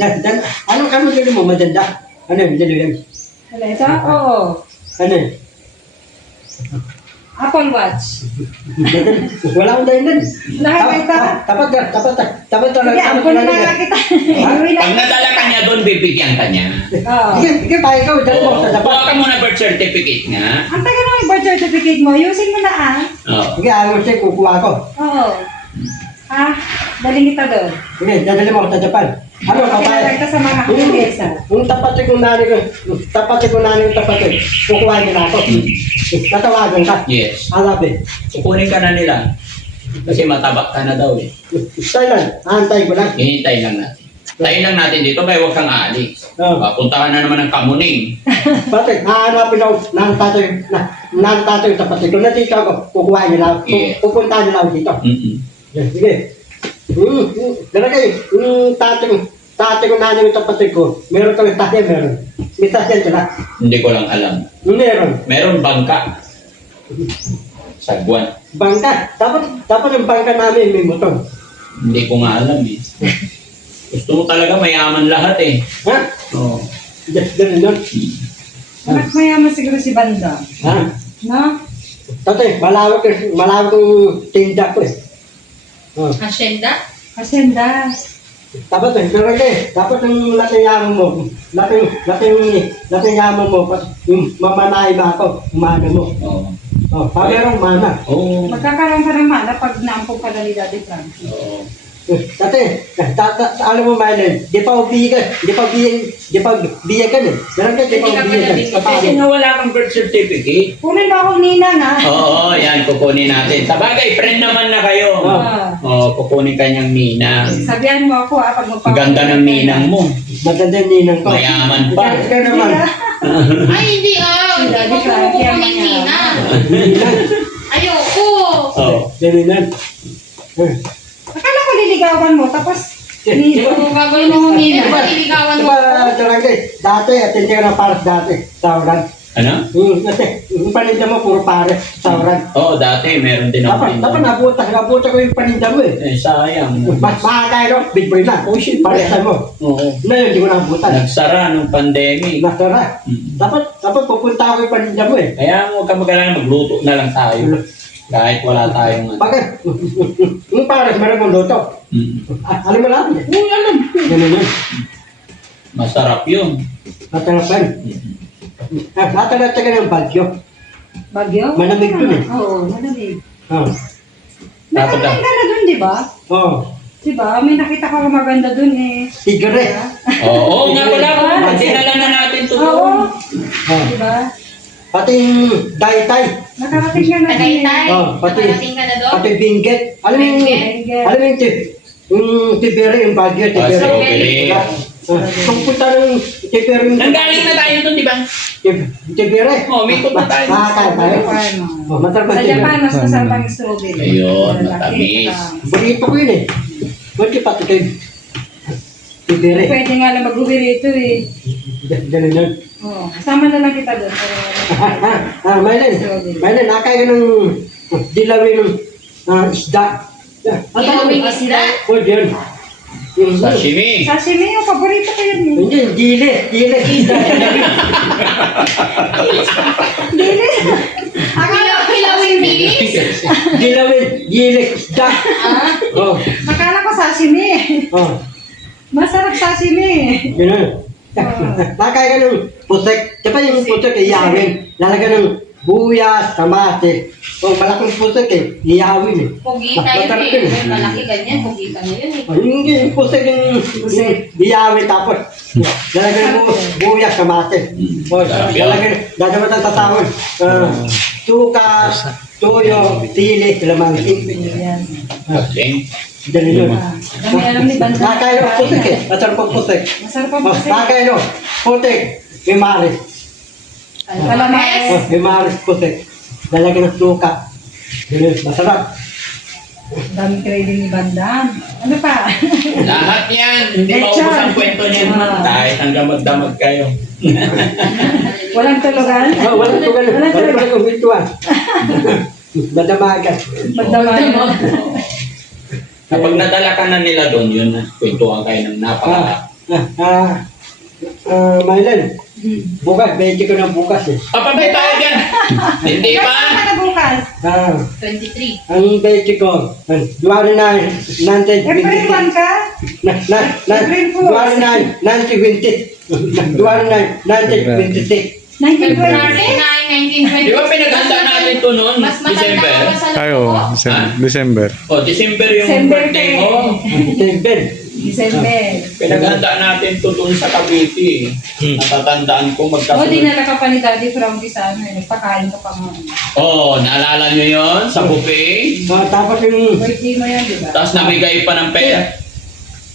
Ano gano'n mo, maganda? Ano yun, dali yan? Ano ito? Oo. Ano yun? Apple Watch. Wala akong dahilan. Nakakita? Tapat Sige, ako na nakakita. Uwi na. Pag nadala ka niya doon, bibigyan ka niya. Oo. Sige, tayo ikaw, dali mo sa Kuha ka dapat. muna birth certificate nga. Ang taga ng birth certificate mo, ayusin mo na ah. Oo. Sige, ayaw siya, kukuha ko. Oo. Ha? Daling kita doon. Sige, dadali mo ako sa Japan. Ano, papaya? Pinalagta sa mga hamburguesa. Yung tapat ko nani ko, kukuha nila ako. Natawagan ka. Yes. Alabi. Kukunin ka na nila. Kasi mataba ka na daw eh. Thailand, antay ko lang. Hihintay lang natin. Tayo lang natin dito kaya huwag kang aalis. Oh. Puntahan na naman ng Kamuning. Bakit? Hahanapin ako ng tatay yung tapat ko. Nandito ako, kukuha nila ako. Yeah. Pupuntahan nila ako dito. Yes, sige. Galagay, yung tatay ko nani yung tapat ko. Meron kami tatay, meron. May tatay sila. Hindi ko lang alam. Meron. Meron bangka. Sagwan. Bangka. Dapat yung bangka namin may motor. Hindi ko nga alam eh. Gusto mo talaga mayaman lahat eh. Ha? Oo. Yes, ganun yun. Anak mayaman siguro si Banda. Ha? No? Tatay, malawak yung tinda ko eh. Oh. Hacienda? Hacienda. Dapat yung laking yaman mo, yung mamanahin ba ako, umana mo. Oo. Oh, pamerong mana. Oo. Magkakaroon ka ng mana pag naampong ka na ni Daddy Frankie. Oo. Alam mo, Mylen, di pa biyagan eh. Meron ka, di pa Hindi ka pa biyagan. nabigyan. Kasi nga wala kang birth certificate. Kunin mo akong ninang ha? Oo, yan, kukunin natin. Sabagay, friend naman na kayo. Ah. Oo, kukunin kanyang ninang. Sabihan mo ako pag Ang ganda ng ninang mo. Maganda yung ninang ko. Mayaman pa. Ikaw naman. Ay, hindi ah. Hindi Daddy ko Frankie ang kukunin mayaman. Nina. Ayoko. Oo. Ganun. Akala ko liligawan mo, tapos Kung gagawin mo Nina, Diba, maliligawan mo. dati, atindi ka ng paras dati, sauran. Ano? Yung paninda mo, puro pares, sauran. Oo, dati meron din ako. Dapat nabuta ko yung paninda mo eh. Eh, sayang. Mas makakain ako, big boy na. Oh, shit. Paresan mo. Oo. Ngayon, hindi ko nabutan. Nagsara nung pandemic. Nasara. Dapat pupunta ako yung paninda mo eh. Kaya huwag ka mag-alala, magluto na lang tayo. Kahit wala tayong ano. Bakit? Yung pares, meron mong luto. Alam mo lang eh. Oo, alam. Ganun yun. Masarap yun. Natarapan. Natarapan ka ng bagyo. Bagyo? Malamig dun eh. Oo, malamig. Oh. Nakakaganda na dun, di ba? Oh. Di ba? May nakita ko maganda dun eh. Tigre. Oo, nga pala. Dinala na natin to. Oo. Oh. Di ba? Pati yung daytay. Nakarating ka na dun eh. Tagaytay. Oh, pati- Nakarating ka na doon. Pati binggit. Alam mo yung... Binggit. Alam mo yung tibere, yung bagyo, tibere. strawberry. Pupunta ng tibere. Nanggaling na tayo doon, di ba? Tibere. Oo, may punta tayo. Makakain tayo. Oh, masarap ang Sa tibere. Japan, mas masarap ang strawberry. Ayun, Malalaki, matamis. Bonito ko yun eh. Buti pati kayo. Tibere. Pwede nga lang mag-uwi rito eh. Ganun yun. Oo. Kasama na lang kita doon. Mylen, nakain ka ng dilawin ng isda. Dilawing isda? O, yun. Yung Sashimi. Sashimi, yung paborito ko yun eh. Hindi, dili isda. Dili. Kilawin bilis. Dili isda. Oh, Akala ko sashimi eh. oh, Masarap sashimi. yun. Nakain ka ng putek. Diba yung putek ay iyawin? Lalagyan ng buyas, kamatis. O, malaking putek eh, iyawin eh. Pugita yun Masarap eh. yun. May malaki ganyan. Pugita na yun eh. Yung putek yung iyawin tapos. Lalagyan ng buyas, kamatis. O, lalagyan ng tatawin. Suka, tuyo, sili, kalamansi. Yan. Kasing. Dali yun. Dami alam ni Banda. Nakain ng putek eh. Masarap ang putek. Masarap ang Oh, kasi. nakain ng putek. May maris. Kalamansi. Oh, may maris putek. Lalagyan ng suka. Ganun, masarap. Dami craving ni Banda. Ano pa? Lahat yan. Hindi Leche. maubos ang kwento niyan. Ah. Kahit hanggang magdamag kayo. Walang tulugan? Oh, walang tugan. Walang Walang tulugan. kumintuan. Madamagan. Magdamay mo. Kapag nadala ka na nila doon, yun na. Kwentuhan kayo ng napaka Mylan, bukas, 20 ko na bukas eh. Papatay tayo dyan. Hindi Ilan pa. ka na bukas? 23. Ang 20 ko, duwari na, nanti, April 1 ka? April Fools. duwari na, nanti, 20, duwari na, nanti, 26. 1920? February 9, 1920. Di ba pinaghanda natin to noon? Mas matanda December? ka pa sa Ayo, loob ko. December. O, December yung December birthday eh. mo. December. December. Pinaghanda natin to doon sa Cavite. Natatandaan ko O, magkasunod. dinala ka pa ni Daddy Frankie sa ano eh. Nagpakain ka pa nga. Oh, naalala nyo yon sa buffet? Tapos yung, Birthday mo yan, di ba? Tapos namigay pa ng pera.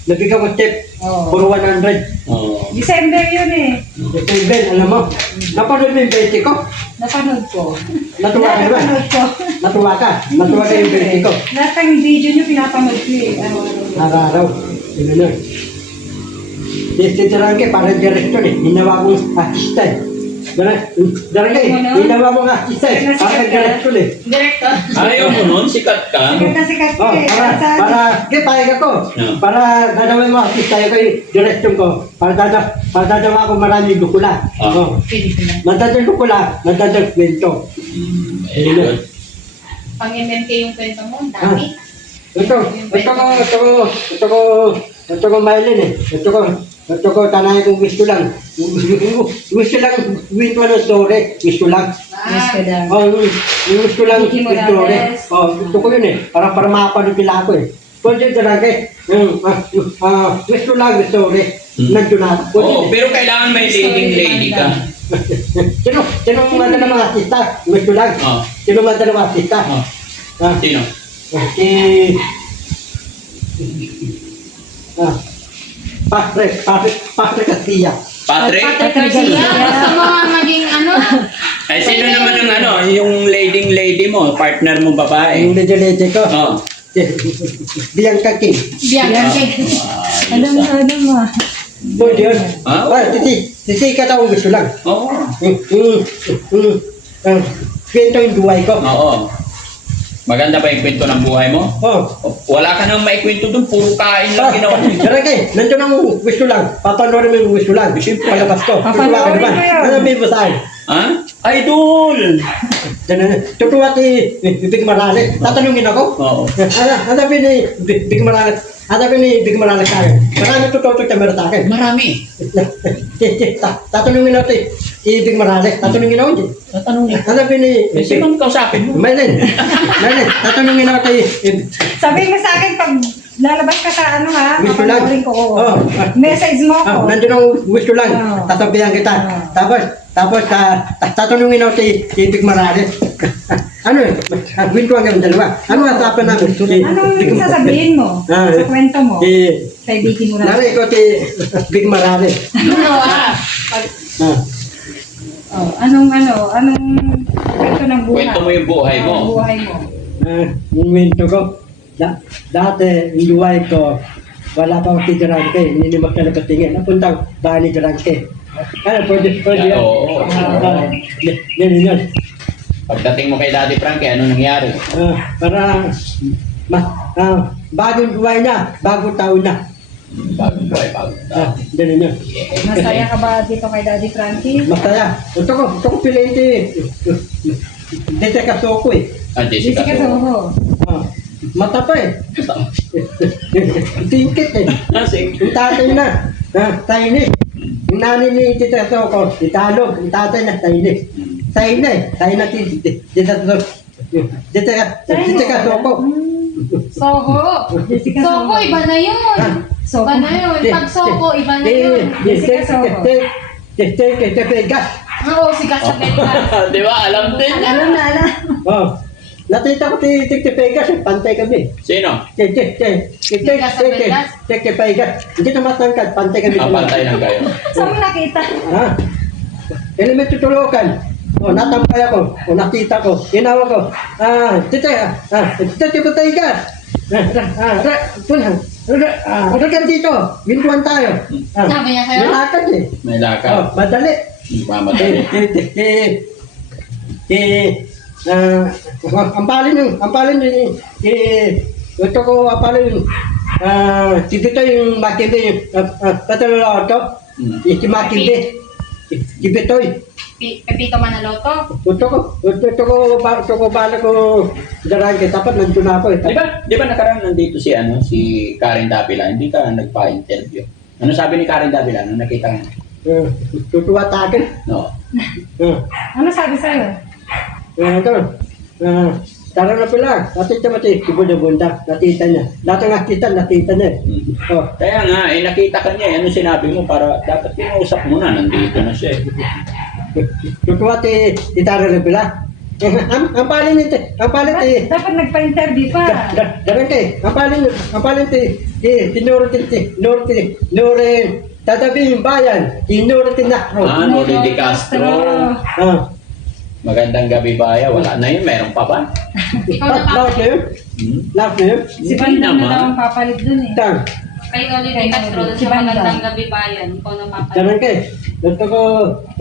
nabigyan ko tip, Oo. puro 100. Oh. December yun eh. December, alam mo, napanood mo yung 20 ko? Napanood ko. Natuwa ka ba? Napanood ko. Natuwa ka? Natuwa ka yung 20 ko? Lahat ng video nyo pinapanood ko eh. Araw-araw. Araw-araw. Yun na. Tititirangke, parang director eh. Hinawa kong artista eh. Darangke, hinawa kong artista eh. Parang director eh. Director. Ayaw mo nun? Sikat ka? Sikat na sikat ko Oh, eh. kaya payag ako. Yeah. Para dadawin mo artista ko yung director ko. Para dadawa ko maraming dukula. Ah. Oh. Pwede ko na. Nadadal dukula, nadadal kwento. Very good. Pang-MMK yung kwento mo, ang dami. Ito ko Mylin eh. Ito ko tanay kong gusto lang. Gusto lang, kwento ng story. Gusto lang. Gusto lang. Oh, yung gusto lang, Ricky story. Morales. Oh, gusto ko yun eh. Para makapanood nila ako eh. Pwede talaga eh. Gusto lang, story. Nandun na ako. Oo, pero kailangan may leading lady ka. Sino manda ng mga artista? Gusto lang. Oh. Sino manda ng mga artista? Oh. Ah, Sino? Patrick Castilla. Patrick? Patrick Garcia. Gusto mo nga maging ano? Ay, sino naman ang ano, yung leading lady mo, partner mo Yung babae? legendary ko. Oo. Bianca King. Bianca. Alam mo, alam mo. Pwede yun. Ah? Titi ka tao gusto lang. Oo. Kwento yung duway ko. Oo. Maganda ba yung kwento ng buhay mo? Oh. Wala ka nang maikwento doon, puro kain lang ginawa mo. Daragay, nandun ang gusto lang. Papanoorin mo yung gusto lang. Siyempre, palabas ko. Papanoorin mo yun. Ano may basahin? Ha? Idol! Tutuwa ti Big Marales. Tatanungin ako. Oo. Hanapin ni Big Marales. Hanapin ni Big Marales sa akin. Marami tututok na meron sa akin. Marami. Tatanungin ako si Big Marales. Tatanungin ako dyan. Tatanungin. Hanapin ni Eh, sino ang kausapin mo? Mylen. Tatanungin ako kay Sabihin mo sa akin pag lalabas ka sa ano ha, Gusto lang. papanoorin ko. Oo. Oh. Message mo ako. nandun ang gusto lang. Oh. Tatabihan kita. Oh. Tapos tatanungin ako si Big Marales. Ano eh? Wintuan kami dalawa. Ano ang usapan namin? Anong sasabihin mo sa kwento mo? Kay Vicky Morales. Nari ko si Big Marales. Ano ah? Oh, anong kwento ng buhay? Kwento mo yung buhay mo. Buhay mo. Yung winto ko. Dati, yung luway ko, wala pa ako si Durante. Hindi naman ka nakatingin. Napunta bahay ni Durante. Pwede yan. Oo. Yan. Pagdating mo kay Daddy Frankie, ano nangyari? Para bagong buhay na, bagong taon na. Bagong buhay, bagong tao. Yan. Masaya ka ba dito kay Daddy Frankie? Masaya. Ito ko piliin dito ka soko eh. Jessica Jessica Soho. Mata pa eh. Tingkit eh. Sige. Yung tatay na, tainis. Yung nanay ni Tita Soko, italog. Yung tatay na, tainis. Tayo na eh. Tayo na Tita Soko. Soko. Jessica Soko, Soho. iba na yun. Soko. Iba na yun. Pag Soko, iba na yun. Jessica Soho. Vegas. Oo, sikat sa Pelican. Di ba? Alam din. Alam na, alam. Oh. Natita ko si Vegas eh. Pantay kami. Sino? Vegas. Hindi na matangkad. Pantay kami. Kapantay lang kayo. Saan mo nakita? Elementary tulokan. Natampay ako. Nakita ko. Ginawa ko. Tita Vegas. Ragan dito. Wintuan tayo. Sabi niya sa'yo? Malakad eh. May lakad. Madali. Mamatay. Ang palin yung Ito ko, paano yung, dito yung matindi, patulog ito, si matindi, si Bitoy. Pepito Manaloto. Ito ko, bala ko, darang kita, dapat nandun ako eh. Di ba nakaraan nandito si Karen Davila, hindi ka nagpa-interview. Ano sabi ni Karen Davila nung nakita ka? Tutuwa takin. No. Ano sabi sa'yo? Tara na pala, natita mati, ibunda-bunda, natita niya. Lahat ng natita niya. Oh. Kaya nga, nakita ka niya, ano sinabi mo para dapat kinausap mo na, nandito na siya. Tutuwa ti Tara na pala. Ang palin nito, Dapat nagpa-interview pa. Darang kay, ang palin Nore, tatabi yung bayan, Nore Tinakro. Nori de Castro. Magandang gabi baya, wala na yun, meron pa ba? Ikaw na Lahat na yun? Lahat na yun? Si Bandang na daw ang papalit dun eh. Tang. Kay Oli de Castro doon sa Magandang Gabi Bayan. Ikaw na papalit. Darang kay,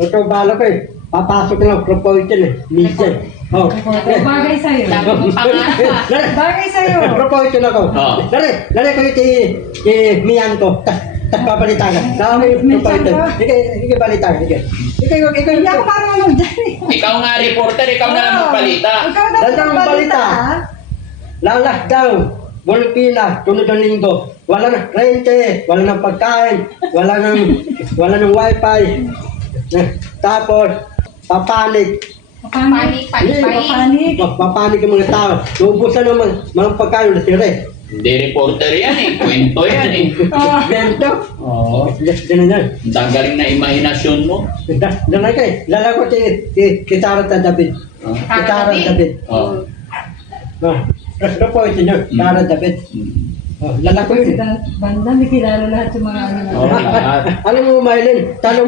ito bala ko eh. Papasok lang, propoitin eh. Minsan. Oh. Bagay sa'yo. Dami mong pangarap ah. Bagay sa'yo. Propoitin ako. Oh. Dali ko iti miyan ko. Tas babalita ka. Dami yung propoitin. Ikaw balita ka. Ikaw. Hindi ako marunong dyan eh. Ikaw nga reporter, ikaw na lang magbalita. Ikaw dapat Dandang ang balita. balita. Lockdown. Bulpila. Tunod ng linggo. Wala na rente. Wala ng pagkain. Wala ng wifi. Tapos, papanik. Panik. Papanik. Papanik yung mga tao. Naubusan ng mga pagkain na sire. Hindi reporter yan eh, kwento yan eh. Bento. Oo. Ganun yan. Ang galing na imahinasyon mo. Lalaki. Lalako si Tara David. Si Tara David. Oo. Ano po ito nyo? Tara David. Lalako Si yun. Banda, may kilala lahat yung mga ano. Oo, lahat. Alam mo, Mylene, talo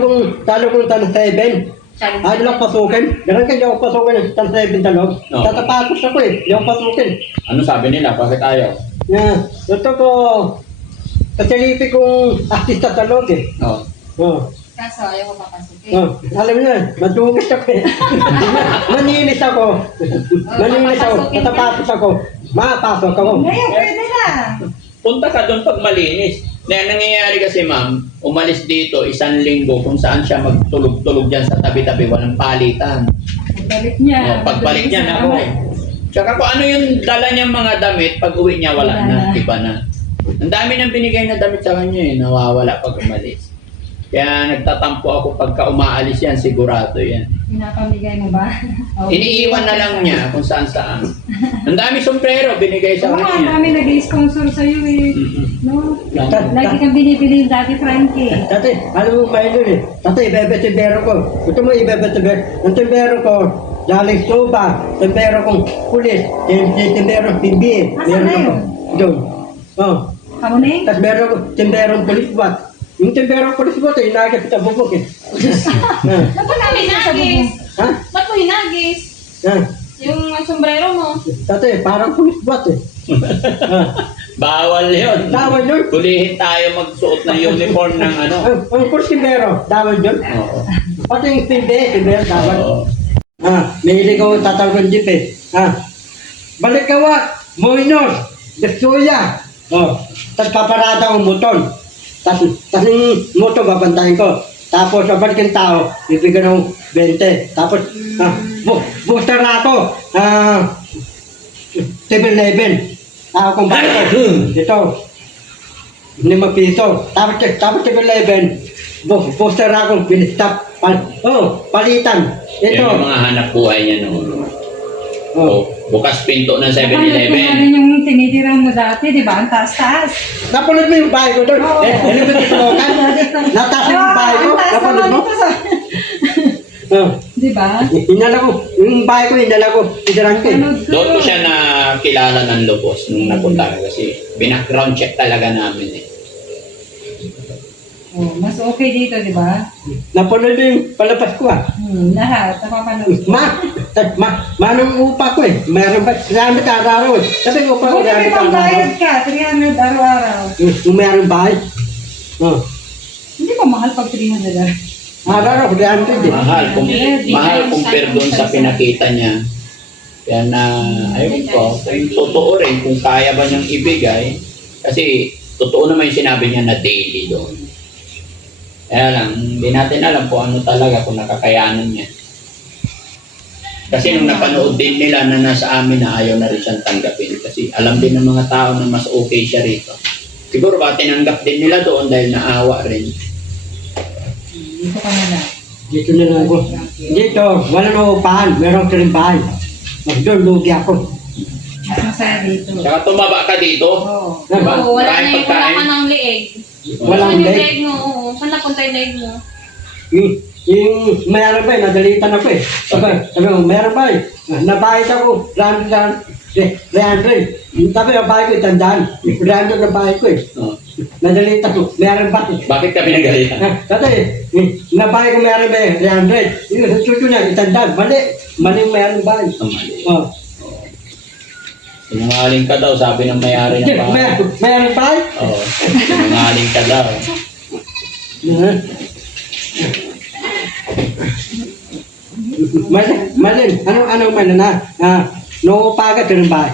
kong tan 7. Ano lang pasukin? Ganun kayo ako pasukin ng tan 7 talog. Oo. Tatapakos ako eh. Yung pasukin. Ano sabi nila? Bakit ayaw? Ito ko, kasalipi kong artista talog eh. Oo. Kaso ayaw ko papasukin. Alam niyo, madungis ako eh. Maninis ako. Tatapakos ako. Mapasok ako. Ngayon, pwede na. Punta ka doon pag malinis. Na nangyayari kasi ma'am, umalis dito 1 linggo kung saan siya magtulog-tulog dyan sa tabi-tabi, walang palitan. Pagbalik niya. Pagbalik niya na Tsaka kung ano yung dala niyang mga damit, pag uwi niya wala na, iba na. Ang dami nang binigay na damit sa kanya eh, nawawala pag umalis. Kaya nagtatampo ako pagka umaalis yan, sigurado yan. Pinapamigay mo ba? Iniiwan na lang niya kung saan-saan. Ang dami sombrero binigay sa Oo, ang kanya. dami nag-sponsor sa'yo eh. No? Lagi kang binibili yung dati Frankie. Dati, alam mo ba yun eh? Dati, ibebe timbero ko. Ito mo ibebe timbero. Ang timbero ko, galing soba. Timbero kong pulis. Timbero bimbi. Asan na yun? Doon. Kamuning? Tapos meron ko, timberong pulis buwat. Yung timberong pulis buwat eh, inagad kita bubuk eh. Ba't mo hinagis? Ha? Ba't mo hinagis? Yung sombrero mo. Dati, parang pulis buwat eh. Bawal yun. Dawal yun. Hulihin tayo magsuot ng uniform ng ano. Ang pulis timbero, dawal yun. Oo. Pati yung timbero, dawal. Oo. May ko tatawag ng jeep eh. Balik ka wa, Moinos, Desuya. Tapos paparada ang motor. Tapos yung motor babantayin ko. Tapos abalik yung tao, bibigyan ng 20. Tapos, booster na ako. 7-11. Kung bakit ito, 5 piso. Tapos 7-11, booster na ako, binistap. Palitan. Yan Ito. yung mga hanap buhay niya noon. Bukas pinto ng Napanood ko nga 7-Eleven. rin yung tinitira mo dati, di ba? Ang taas-taas. Napanood mo yung bahay ko doon? Oo. Elevator ko kan? Nataas yung bahay ko? Ang taas Napanood naman mo? dito sa... Di ba? Inala ko. Yung bahay ko, inala ko. Idaran ko eh. Panood Doon ko siya nakilala ng lubos nung napunta ko kasi binackground check talaga namin eh. Mas okay dito, di ba? Napanood mo yung palabas ko ah. Lahat, napapanood ko. Manong upa ko eh. Meron ba? 300 araw eh. Sabi ko pa, Buti may 300 pambayad araw. ka, 300 araw-araw. Kung meron bahay. Hindi ba mahal pag 300 Araw-araw, 300 eh. Mahal compare doon sa pinakita niya. Kaya na, ayun po, kung totoo rin, kung kaya ba niyang ibigay, kasi totoo naman yung sinabi niya na daily doon. Kaya lang, hindi natin alam kung ano talaga, kung nakakayanan niya. Kasi nung napanood din nila na nasa amin na ayaw na rin siyang tanggapin. Kasi alam din ng mga tao na mas okay siya rito. Siguro ba tinanggap din nila doon dahil naawa rin. Dito ka na lang. Dito na lang ako. Dito, wala na upahan. Meron ka rin bahay. Mas doon, lugi ako. Mas masaya dito. Saka tumaba ka dito. Oo. Diba? Oo, wala Maraming na yung pagkain. wala ka ng leeg. Walang Saan yung leg. leeg mo? Oo. Saan napunta yung leeg mo? Yung mayroon ba, nadalitan ako eh. Sabi ko, mayroon ba eh. Nabayad ako, 300. Sabi ko, bahay ko, tandaan. 300 na bahay ko eh. Oh. Nadalitan ko, mayroon ba eh. Bakit ka pinagalitan? Kasi, nabahay ko mayroon ba eh, 300. Yung susunod niya, itandaan. Mali. Mali yung mayroon ba eh. Ang mali. Oh. Sinungaling ka daw, sabi ng may-ari ng bahay. Mayroon ba eh? Oo. Sinungaling ka daw. Malin, ano man na? Nauupaga ka rin ba?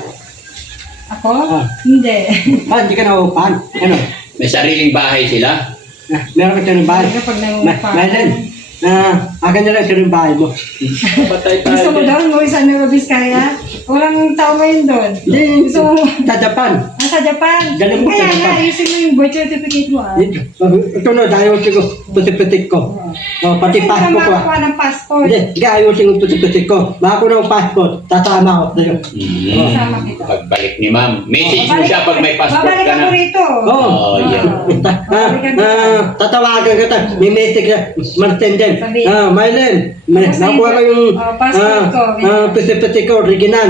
Ako? Ah. Hindi. Hindi ka nauupahan. Ano? May sariling bahay sila. Meron ka rin bahay. Kapag nangungupahan. Malin, akin na lang ka rin bahay mo. Patay Gusto mo tayo. doon? Mo sa Nueva Vizcaya? Walang tao ngayon doon. Hindi, Gusto mo? sa Japan. Sa Japan. Galing mo sa Kaya nga, Japan. ayusin mo yung birth certificate mo ah. Ito na, ayusin ko, puti-putik ko. Pati Kasi passport ko. makakuha ng passport. Hindi, ayusin ko puti-putik ko. Baka ko ng passport, tatama ko. Sama kita. Pagbalik ni ma'am. Message mo siya pag may passport Babalik ka ako na. rito. Oo. Oh, yeah. Tatawagan kita, may message ka, Martin din. Sabi. Mylen, nakuha ko yung passport ko. puti-putik ko, original.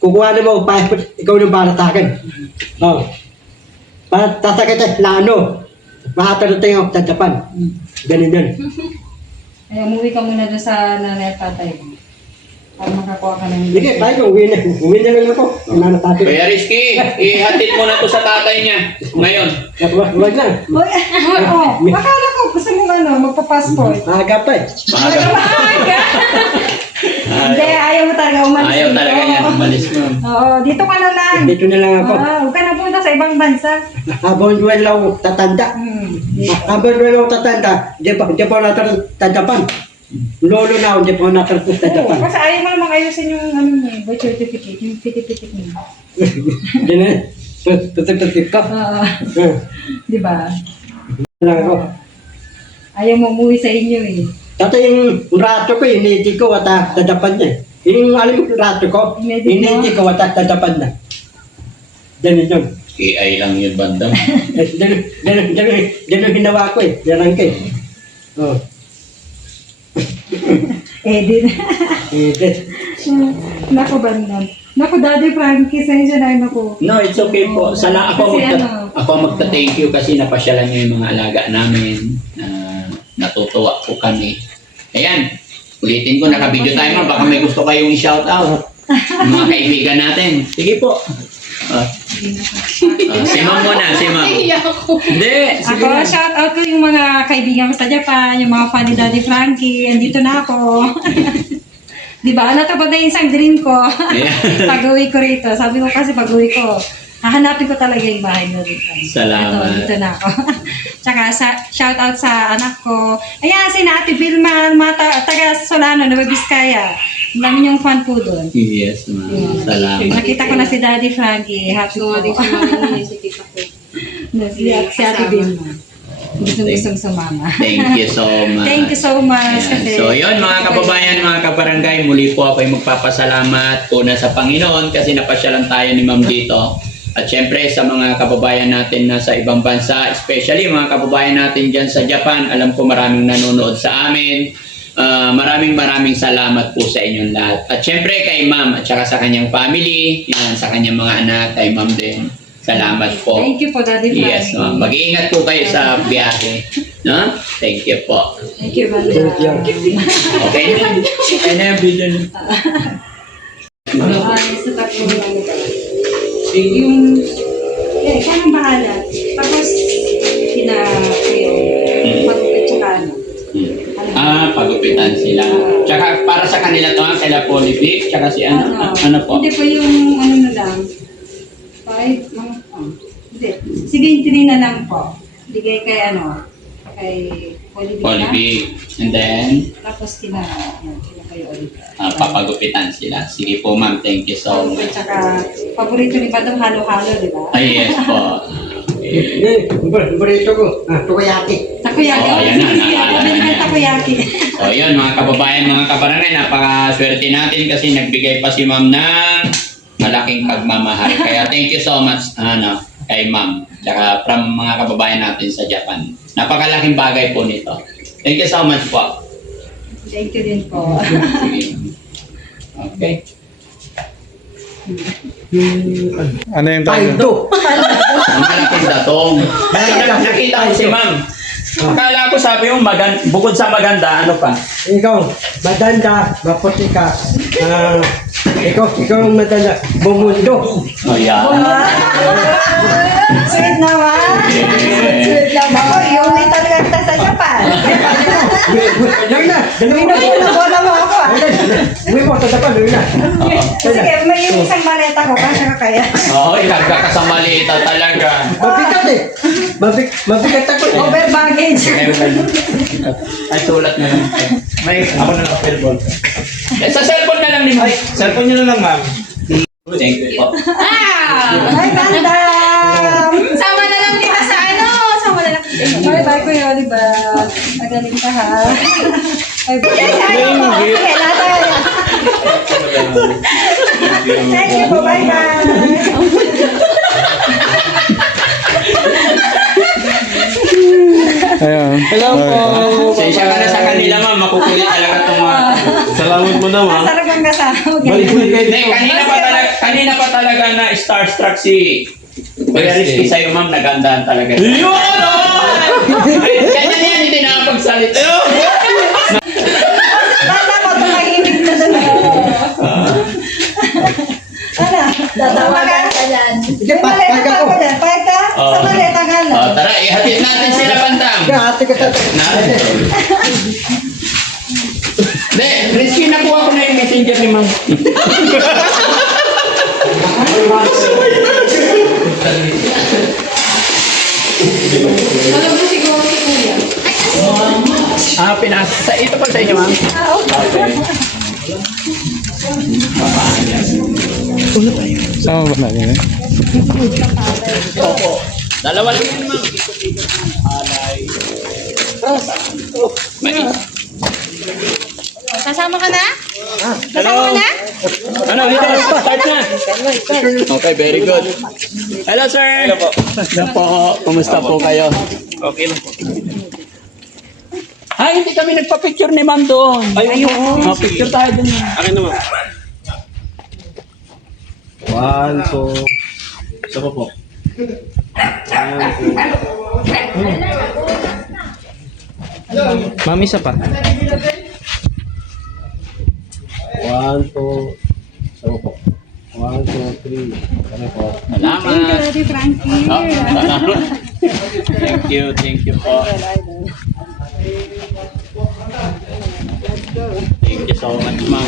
Kukuha na mo, passport, ikaw yung para sa akin. Tasakit sa plano. Makaparating ako sa Japan. Ganun yun. Ay, umuwi ka muna doon sa nanay at tatay mo. Para makakuha ka ng... Sige, tayo ko, uwi na lang ako. Wala na tayo. Kuya Rizky, ihatid mo na to sa tatay niya. Ngayon. Wag lang. Oo, akala ko gusto mo magpa-passport. Maaga pa eh. Maaga. Hindi, ayaw mo talaga umalis Ayaw dito. talaga niya. Umalis mo. Oo, dito ka na lang. Dito na lang ako. Huwag ka na punta sa ibang bansa. Habang duwan lang ako tatanda. Dito. Habang duwan lang ako tatanda, di pa natin sa Japan. Lolo na ako, di pa natin sa Oo, Japan. kasi ayaw mo namang ayusin yung birth certificate, yung pitit-pitit mo. Di na, tutik-tutik ka. Oo, di ba? Lang ako. Ayaw mo umuwi sa inyo eh. Dati yung rato ko, initi ko at sa Japan niya. Yung alam mo yung rato ko, initi ko at sa Japan na. Ganun yun. AI lang yun, bandang. Ganun ginawa ko eh. Ganun ko eh. Oh. Edit. Eh, Naku, bandang. Naku, Daddy Frankie, sa'yo na naku. No, it's okay po. Kasi Ako magta-thank you kasi napasyalan niyo yung mga alaga namin. Natutuwa po kami. Ayan, ulitin ko, naka-video tayo man. Baka may gusto kayong i-shout out. Mga kaibigan natin. Sige po. Si Ma'am muna, si Ma'am. Hindi, sige Ako, na. shout out ko yung mga kaibigan ko sa Japan, yung mga fan ni Daddy Frankie, andito na ako. Di ba? Natapos na yung isang dream ko. Yeah. Pag-uwi ko rito. Sabi ko kasi pag-uwi ko, hahanapin ko talaga yung bahay na dito. Salamat. Ito, dito na ako. Tsaka shout out sa anak ko. Ayan, si Ate Vilma, mga taga Solano, Nueva Vizcaya. Ang dami yung fan po doon. Yes, ma'am. Salamat. Nakita ko na si Daddy Frankie. Happy Gusto po. nga din sumama si tita ko. Si Ate Vilma. Gustong sumama. Thank you so much. Thank you so much. Ayan. Kasi, So yun mga kababayan, mga kabarangay, muli po ako ay magpapasalamat una sa Panginoon kasi napasyalan tayo ni Ma'am dito. At syempre sa mga kababayan natin na sa ibang bansa, especially mga kababayan natin dyan sa Japan, alam ko maraming nanonood sa amin. Maraming salamat po sa inyong lahat. At syempre kay Ma'am at saka sa kanyang family, yan, sa kanyang mga anak, kay Ma'am din. Salamat po. thank you po, Daddy Frankie. Yes, ma'am. Mag-iingat po kayo sa biyahe. No? Thank you po. Thank you, Banda. Okay na. Okay na yung video niyo. Sa tatlo lang ito. Yung, ikaw ang bahala. Tapos, kayo, pagupit tsaka ano. Pagod papagupitan sila. Tsaka para sa kanila to, kaila Polivic, tsaka si ano po? Hindi po yung ano na lang. 5, mga, hindi. Sige, 3 na lang po. Bigay kay ano, kay Polivic. Polivic. And then, Tapos kina kayo ulit. papagupitan sila. Sige po ma'am, thank you so much. Tsaka, paborito ni Badong halo-halo, di ba? Ay, yes po. Eh, burrito ko. Takoyaki. Takoyaki. Oo, yan na, Sige, naalala pabili niya. ka takoyaki. So yun mga kababayan, mga kabarangay, napakaswerte natin kasi nagbigay pa si ma'am ng malaking pagmamahal. Kaya thank you so much kay ma'am. Tsaka from mga kababayan natin sa Japan. Napakalaking bagay po nito. Thank you so much po. Thank you din po. Sige. Okay. Ano yung tayo? Paldo. Ang malaking datong. Nakita ko si ma'am. Akala ko sabi mo, bukod sa maganda, ano pa? Ikaw, maganda, maputi ka. Ikaw ang maganda, bumundo. Oh, yeah. Sweet naman. Sweet naman. Ako, yung may talaga kita sa Japan. Yun na, May nabola mo ako ah. Uwi mo, tatapan, yun na. Sige, may yung isang maleta ko, kasi ka kaya. Oo, ikarga ka sa malita talaga. Mabigat eh. Mabigat ako eh. Over baggage. Ay, sulat na lang. May ako na lang cellphone. Sa cellphone na lang ni Mike. Cellphone nyo na lang, ma'am. Thank you po. Ay, bandam! Sama na lang kita sa ano. Sama na lang. Bye-bye, Kuya Oliver. Magaling ka ha. Ay, sige, lahat. Thank you po, bye-bye. Ayun. Hello po. Sensya ka na sa kanila, ma'am. Makukulit talaga itong mga... Salamat mo na, ma'am. Masarap ang kasama. Balik mo kayo Hindi, kanina pa talaga na starstruck si... Kuya Rizky sa'yo, ma'am. Nagandaan talaga. Yun! Ganyan yan, hindi nakapagsalita. Bata mo, tumahimik na doon. Ano? Tatawagan ka dyan. May maleta pa ako dyan. Pahit ka? Sa maleta ka lang. Oh, tara, ihatid natin sila, Bandam. Hati ka sa... Hindi, Rizky, nakuha ko na yung messenger ni ma'am. Alam mo siguro si Kuya. Ito pa sa inyo, ma'am. Sama ba natin eh? Opo. Dalawa lang yan, ma'am. Kasama ka na? Kasama ka na? Ano, dito, start na. Okay, very good. Hello, sir. Hello po. Hello po. Kumusta po kayo? Okay lang po. Ay, hindi kami nagpa-picture ni ma'am doon. Ayun. Picture tayo doon. Akin naman. 1, 2. Isa pa po. 1, 2. Ma'am, isa pa. 1, 2. Isa pa po. 1, 2, 3. Kami po. Salamat. Daddy Frankie. Oh, salamat. Thank you po. Thank you so much, ma'am.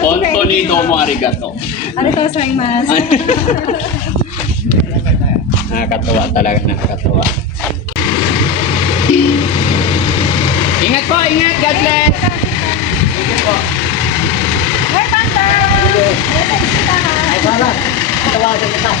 Tonito mo arigato. Ano to, Saimas? Nakakatuwa talaga, nakakatuwa. Ingat po, ingat. God bless. Thank you po. Ay, banda! Ay, salamat. Tawagan kita.